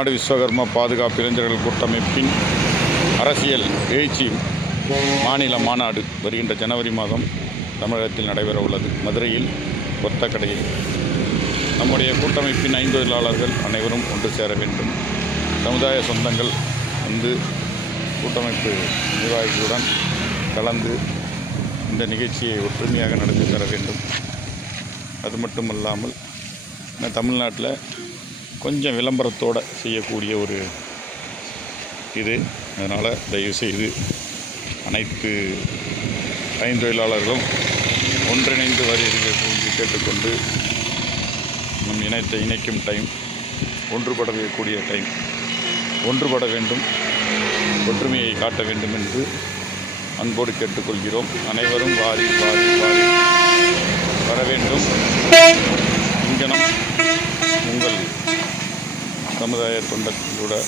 நாடு விஸ்வகர்மா பாதுகாப்பு இளைஞர்கள் கூட்டமைப்பின் அரசியல் எழுச்சி மாநில மாநாடு வருகின்ற ஜனவரி மாதம் தமிழகத்தில் நடைபெற உள்ளது மதுரையில் ஒத்தக்கடையில் நம்முடைய கூட்டமைப்பின் ஐந்து தொழிலாளர்கள் அனைவரும் ஒன்று சேர வேண்டும். சமுதாய சொந்தங்கள் வந்து கூட்டமைப்பு நிர்வாகிகளுடன் கலந்து இந்த நிகழ்ச்சியை ஒற்றுமையாக நடத்தி தர வேண்டும். அது மட்டுமல்லாமல் தமிழ்நாட்டில் கொஞ்சம் விளம்பரத்தோடு செய்யக்கூடிய ஒரு இது. அதனால் தயவுசெய்து அனைத்து ஐந்தொழிலாளர்களும் ஒன்றிணைந்து வருகிறீர்கள் என்று கேட்டுக்கொண்டு நம் இணையத்தை இணைக்கும் டைம் ஒன்றுபடக்கூடிய டைம் ஒன்றுபட வேண்டும் ஒற்றுமையை காட்ட வேண்டும் என்று அன்போடு கேட்டுக்கொள்கிறோம். அனைவரும் வாரி வாரி வாரி வர வேண்டும். இங்கனம் சமுதாய தொண்டர்களோட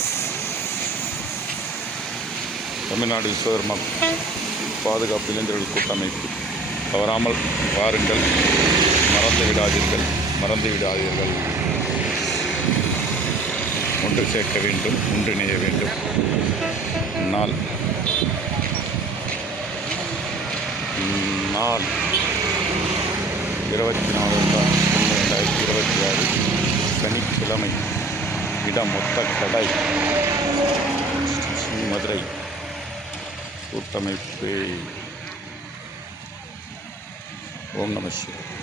தமிழ்நாடு விஸ்வகர்மா பாதுகாப்பு இளைஞர்கள் கூட்டமைப்பு. தவறாமல் வாருங்கள். மறந்து விடாதீர்கள். மறந்து விடாதீர்கள். ஒன்று சேர்க்க வேண்டும். ஒன்றிணைய வேண்டும். நாள். நாள். இருபத்தி நாலு ரெண்டாயிரத்தி இருபத்தி ஆறு. சனிக்கிழமை. இடம் மொத்த கடை மதுரை. கூட்டமைப்பு. ஓம் நம சிவாய.